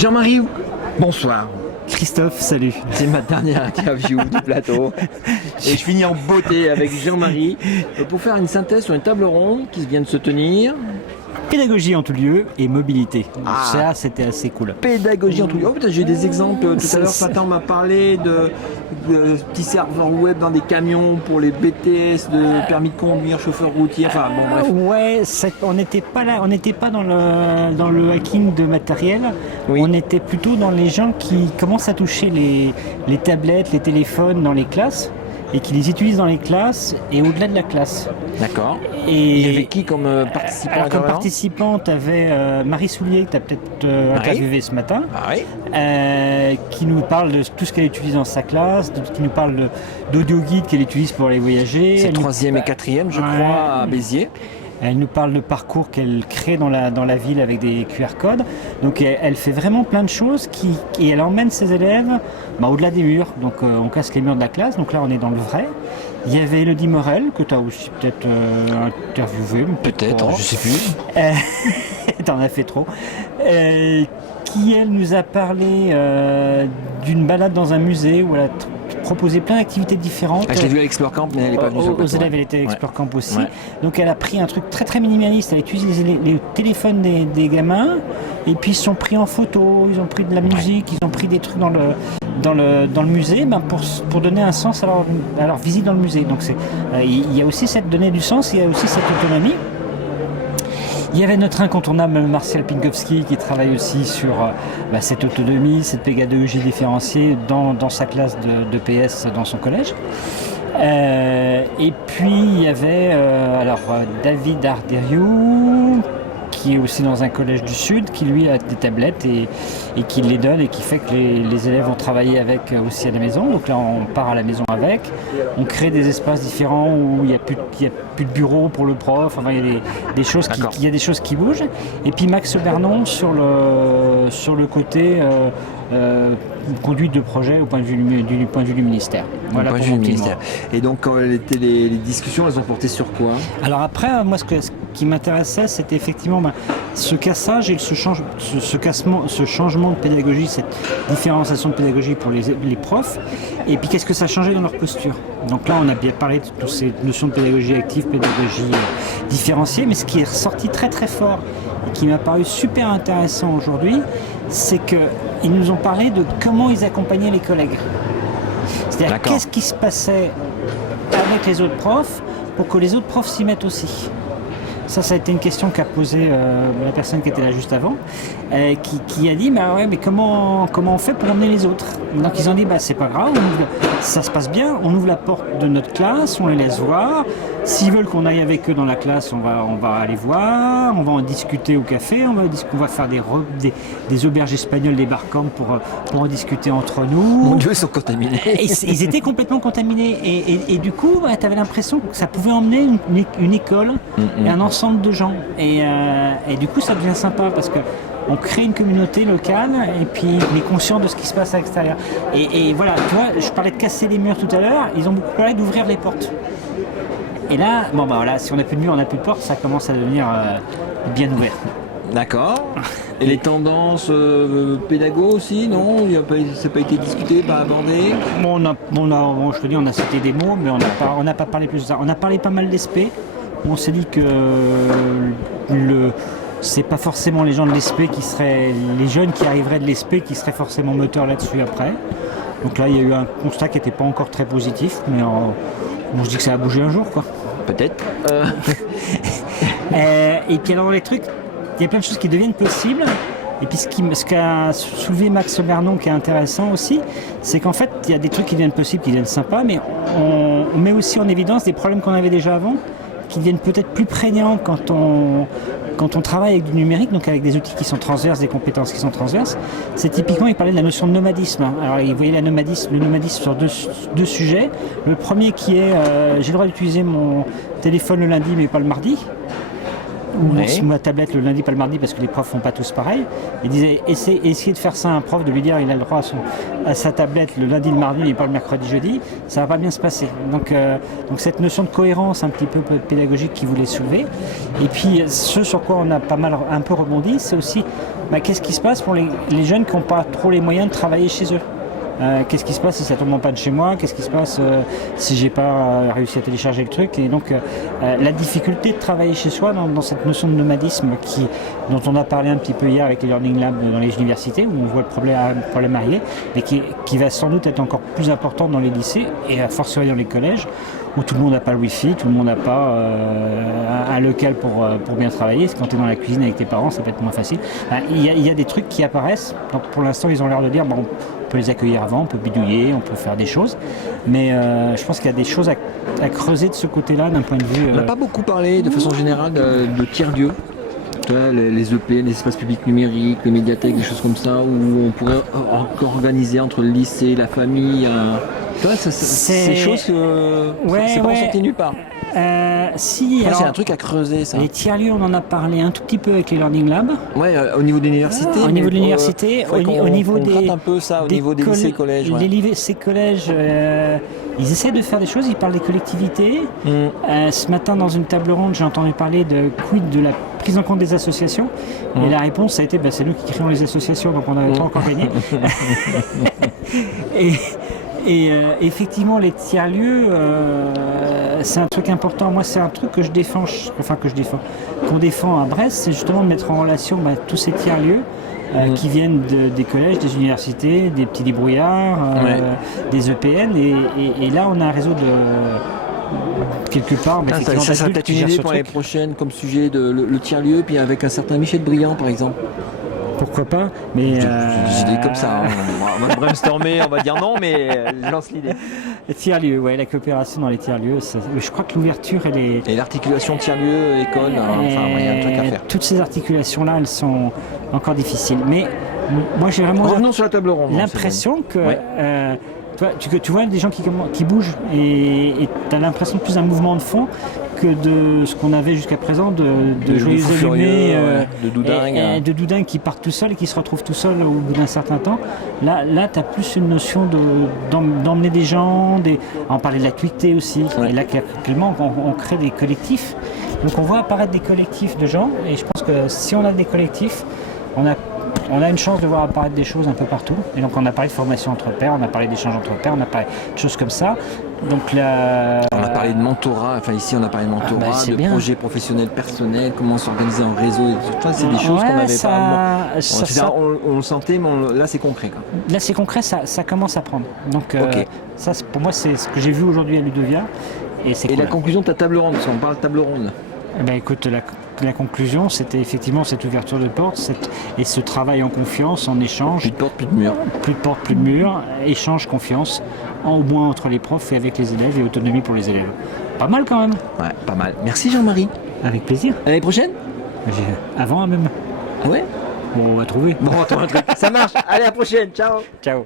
Jean-Marie, bonsoir. Christophe, salut. C'est ma dernière interview du plateau. Et je finis en beauté avec Jean-Marie pour faire une synthèse sur une table ronde qui vient de se tenir. Pédagogie en tout lieu et mobilité. Ah. Ça, c'était assez cool. Pédagogie en tout lieu. Oh putain, j'ai eu des exemples. Tout à l'heure, Fatan m'a parlé de petits serveurs web dans des camions pour les BTS, de permis de conduire, chauffeur routier. Enfin, bon, bref. Ouais, on n'était pas là, on n'était pas dans le hacking de matériel. Oui. On était plutôt dans les gens qui commencent à toucher les tablettes, les téléphones dans les classes et qui les utilisent dans les classes et au-delà de la classe. D'accord. Et il y avait qui comme participant? Alors, comme participant, tu avais Marie Soulier, que tu as peut-être interviewé ce matin, qui nous parle de tout ce qu'elle utilise dans sa classe, qui nous parle d'audio guide qu'elle utilise pour aller voyager. C'est 3e et 4e, je crois, à Béziers. Elle nous parle de parcours qu'elle crée dans la ville avec des QR codes. Donc elle fait vraiment plein de choses et elle emmène ses élèves au-delà des murs. Donc on casse les murs de la classe, donc là on est dans le vrai. Il y avait Elodie Morel, que tu as aussi peut-être interviewé. Peut-être, je sais plus. T'en as fait trop. Qui elle nous a parlé d'une balade dans un musée où elle a proposé plein d'activités différentes. Je l'ai vu à l'Explore Camp, mais elle n'est pas venue sur le plateau. Aux élèves, elle était à l'Explore Camp aussi. Ouais. Donc elle a pris un truc très très minimaliste. Elle a utilisé les téléphones des gamins et puis ils se sont pris en photo, ils ont pris de la musique, ils ont pris des trucs dans le musée pour donner un sens à leur visite dans le musée. Donc il y a aussi cette donnée du sens, il y a aussi cette autonomie. Il y avait notre incontournable Martial Pinkowski qui travaille aussi sur cette autonomie, cette pédagogie différenciée dans sa classe de PS dans son collège. Et puis il y avait David Arderiou, qui est aussi dans un collège du Sud, qui lui a des tablettes et qui les donne et qui fait que les élèves vont travailler avec aussi à la maison. Donc là on part à la maison avec, on crée des espaces différents où il n'y a plus de bureau pour le prof, enfin il y a des choses il y a des choses qui bougent. Et puis Max Bernon sur le côté conduite de projet du point de vue du ministère. Voilà pour mon ministère. Et donc quand les discussions, elles ont porté sur quoi? Alors après, moi ce qui m'intéressait, c'était effectivement ce cassage et ce changement de pédagogie, cette différenciation de pédagogie pour les profs, et puis qu'est-ce que ça changeait dans leur posture. Donc là, on a bien parlé de toutes ces notions de pédagogie active, pédagogie différenciée, mais ce qui est ressorti très très fort et qui m'a paru super intéressant aujourd'hui, c'est qu'ils nous ont parlé de comment ils accompagnaient les collègues. C'est-à-dire qu'est-ce qui se passait avec les autres profs pour que les autres profs s'y mettent aussi. Ça a été une question qu'a posée la personne qui était là juste avant, qui a dit mais comment on fait pour emmener les autres? Donc ils ont dit c'est pas grave, ça se passe bien, on ouvre la porte de notre classe, on les laisse voir. S'ils veulent qu'on aille avec eux dans la classe, on va aller voir, on va en discuter au café, on va faire des auberges espagnoles, des barcamps pour en discuter entre nous. Mon Dieu, ils sont contaminés. Ils étaient complètement contaminés et du coup, tu avais l'impression que ça pouvait emmener une école et un ensemble de gens. Et du coup, ça devient sympa parce que on crée une communauté locale et puis on est conscient de ce qui se passe à l'extérieur. Et voilà, tu vois, je parlais de casser les murs tout à l'heure, ils ont beaucoup parlé d'ouvrir les portes. Et là, si on n'a plus de murs, on n'a plus de portes, ça commence à devenir bien ouvert. D'accord. Et les tendances pédago aussi, non? Ça n'a pas été discuté, pas abordé? Je te dis, on a cité des mots, mais on n'a pas parlé plus de ça. On a parlé pas mal d'ESP. On s'est dit que c'est pas forcément les gens de l'ESP qui seraient, les jeunes qui arriveraient de l'ESP qui seraient forcément moteurs là-dessus après. Donc là, il y a eu un constat qui n'était pas encore très positif, mais on se dit que ça a bougé un jour, quoi. Peut-être. Et puis alors les trucs, il y a plein de choses qui deviennent possibles. Et puis ce qu'a soulevé Max Bernon qui est intéressant aussi, c'est qu'en fait, il y a des trucs qui deviennent possibles, qui deviennent sympas, mais on met aussi en évidence des problèmes qu'on avait déjà avant, qui deviennent peut-être plus prégnants quand on travaille avec du numérique, donc avec des outils qui sont transverses, des compétences qui sont transverses. C'est typiquement, il parlait de la notion de nomadisme. Alors il voyait le nomadisme sur deux sujets. Le premier qui est, j'ai le droit d'utiliser mon téléphone le lundi, mais pas le mardi. on se met à tablette le lundi, pas le mardi, parce que les profs font pas tous pareil. Il disait, essayez de faire ça à un prof, de lui dire il a le droit à sa tablette le lundi, le mardi, et pas le mercredi, jeudi, ça va pas bien se passer. Donc cette notion de cohérence un petit peu pédagogique qu'il voulait soulever. Et puis ce sur quoi on a pas mal un peu rebondi, c'est aussi qu'est-ce qui se passe pour les jeunes qui n'ont pas trop les moyens de travailler chez eux. Qu'est-ce qui se passe si ça tombe en panne chez moi? Qu'est-ce qui se passe si j'ai pas réussi à télécharger le truc? Et donc la difficulté de travailler chez soi dans cette notion de nomadisme dont on a parlé un petit peu hier avec les Learning Labs dans les universités, où on voit le problème arriver, mais qui va sans doute être encore plus important dans les lycées et à fortiori dans les collèges, où tout le monde n'a pas le wifi, tout le monde n'a pas un local pour bien travailler. Quand tu es dans la cuisine avec tes parents, ça peut être moins facile. Il y a des trucs qui apparaissent. Donc pour l'instant, ils ont l'air de dire on peut les accueillir avant, on peut bidouiller, on peut faire des choses. Mais je pense qu'il y a des choses à creuser de ce côté-là d'un point de vue... On n'a pas beaucoup parlé de façon générale de tiers-lieux. Les EP, les espaces publics numériques, les médiathèques, des choses comme ça, où on pourrait organiser entre le lycée, la famille... c'est des choses que c'est pas ressorti nulle part. Si, c'est un truc à creuser, ça. Les tiers-lieux, on en a parlé un tout petit peu avec les Learning Labs. Ouais, au niveau de l'université. Au niveau de l'université, au niveau des... un peu ça, au niveau des lycées collèges. Les lycées collèges, ils essaient de faire des choses, ils parlent des collectivités. Ce matin, dans une table ronde, j'ai entendu parler de la prise en compte des associations. Et la réponse, ça a été, c'est nous qui créons les associations, donc on n'avait pas encore gagné. Et effectivement, les tiers-lieux, c'est un truc important. Moi, c'est un truc que je défends, qu'on défend à Brest, c'est justement de mettre en relation tous ces tiers-lieux qui viennent des collèges, des universités, des petits débrouillards, des EPN. Et là, on a un réseau de... quelque part. Ça serait peut-être une idée pour l'année prochaine comme sujet le tiers-lieu, puis avec un certain Michel Briand, par exemple. Pourquoi pas, mais j'ai des idées comme ça. On va brainstormer, on va dire non, mais je lance l'idée. Les tiers-lieux, la coopération dans les tiers-lieux, je crois que l'ouverture et l'articulation tiers-lieux, école, il y a un truc à faire. Toutes ces articulations-là, elles sont encore difficiles. Mais moi, j'ai vraiment revenons sur la table ronde. L'impression que tu vois des gens qui bougent et tu as l'impression de plus un mouvement de fond que de ce qu'on avait jusqu'à présent de joyeux allumés, de doudingues qui partent tout seuls et qui se retrouvent tout seuls au bout d'un certain temps. Là tu as plus une notion d'emmener des gens, en parler de la tweeter aussi. Et là, actuellement, on crée des collectifs. Donc on voit apparaître des collectifs de gens, et je pense que si on a des collectifs, on a une chance de voir apparaître des choses un peu partout. Et donc on a parlé de formation entre pairs, on a parlé d'échange entre pairs, on a parlé de choses comme ça. Donc on a parlé de mentorat, ici on a parlé de mentorat, de projets professionnels personnels, comment s'organiser en réseau, et tout ça, c'est des choses qu'on n'avait pas. On le sentait, mais là c'est concret. Quoi. Là c'est concret, ça commence à prendre. Donc ça pour moi c'est ce que j'ai vu aujourd'hui à Ludovia. Et cool. La conclusion de ta table ronde, parce qu'on parle de table ronde. Écoute, la conclusion, c'était effectivement cette ouverture de porte et ce travail en confiance, en échange. Plus de porte, plus de mur. Plus de porte, plus de mur. Échange, confiance, au moins entre les profs et avec les élèves, et autonomie pour les élèves. Pas mal quand même. Ouais, pas mal. Merci Jean-Marie. Avec plaisir. À l'année prochaine. Avant même. Ah ouais. Bon, on va trouver. Bon, on va trouver un truc. Ça marche. Allez, à la prochaine. Ciao. Ciao.